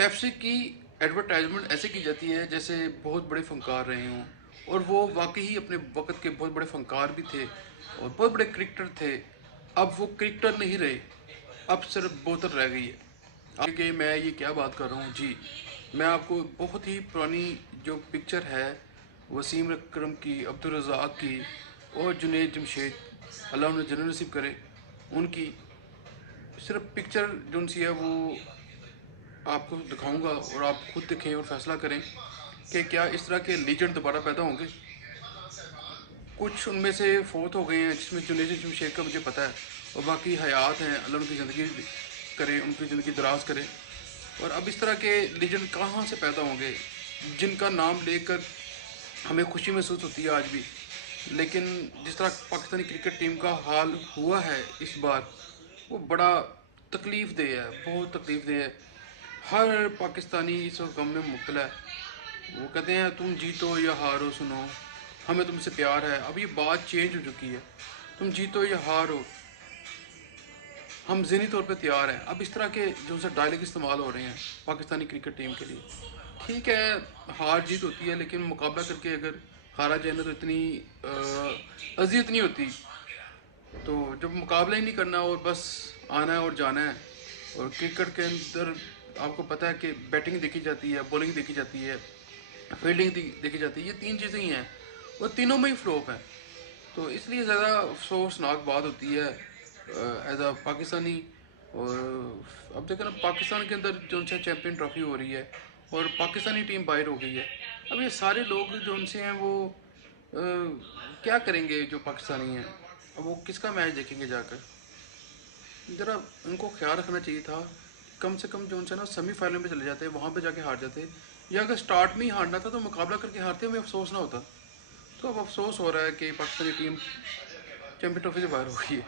Pepsi की advertisement ऐसे की जाती है जैसे बहुत बड़े फनकार रहे हों, और वो वाकई ही अपने वक्त के बहुत बड़े फनकार भी थे और बहुत बड़े क्रिकेटर थे। अब वो क्रिकेटर नहीं रहे, अब सिर्फ बोतल रह गई है। आगे मैं ये क्या बात कर रहा हूँ जी, मैं आपको बहुत ही पुरानी जो पिक्चर है वसीम अकरम की, अब्दुल रज़ाक की और जुनैद जमशेद, अल्लाह उन्हें जन्नत नसीब करे, उनकी सिर्फ पिक्चर जो सी है वो आपको दिखाऊंगा और आप खुद देखें और फैसला करें कि क्या इस तरह के लीजेंड दोबारा पैदा होंगे। कुछ उनमें से फोत हो गए हैं, जिसमें जुनैद जमशेद का मुझे पता है, और बाकी हयात हैं, अल्लाह उनकी ज़िंदगी करे, उनकी ज़िंदगी दराज करे। और अब इस तरह के लीजेंड कहाँ से पैदा होंगे जिनका नाम लेकर हमें खुशी महसूस होती है आज भी। लेकिन जिस तरह पाकिस्तानी क्रिकेट टीम का हाल हुआ है इस बार, वो बड़ा तकलीफ़ दे है, बहुत तकलीफ़ दे है। हर पाकिस्तानी इस गम में मुब्तला है। वो कहते हैं तुम जीतो या हारो सुनो, हमें तुमसे प्यार है। अब ये बात चेंज हो चुकी है, तुम जीतो या हारो हम ज़हनी तौर पे तैयार हैं। अब इस तरह के जो से डायलॉग इस्तेमाल हो रहे हैं पाकिस्तानी क्रिकेट टीम के लिए। ठीक है, हार जीत होती है, लेकिन मुकाबला करके अगर हारा जाए ना तो इतनी अजियत नहीं होती। तो जब मुकाबला ही नहीं करना और बस आना है और जाना है। और क्रिकेट के अंदर आपको पता है कि बैटिंग देखी जाती है, बॉलिंग देखी जाती है, फील्डिंग देखी जाती है, ये तीन चीज़ें ही हैं और तीनों में ही फ्लॉप है। तो इसलिए ज़्यादा अफसोसनाक बात होती है एज आ पाकिस्तानी। और अब देखें ना, पाकिस्तान के अंदर जो उनसे चैम्पियन ट्रॉफी हो रही है और पाकिस्तानी टीम बाहर हो गई है। अब ये सारे लोग जो उनसे हैं वो क्या करेंगे जो पाकिस्तानी हैं? अब वो किसका मैच देखेंगे जाकर? ज़रा उनको ख्याल रखना चाहिए था, कम से कम जो उनसे ना सेमीफाइनल में चले जाते, वहाँ पे जाके हार जाते, या अगर स्टार्ट में ही हारना था तो मुकाबला करके हारते, हमें अफसोस ना होता। तो अब अफसोस हो रहा है कि पाकिस्तानी टीम चैम्पियन ट्रॉफी से बाहर हो गई है।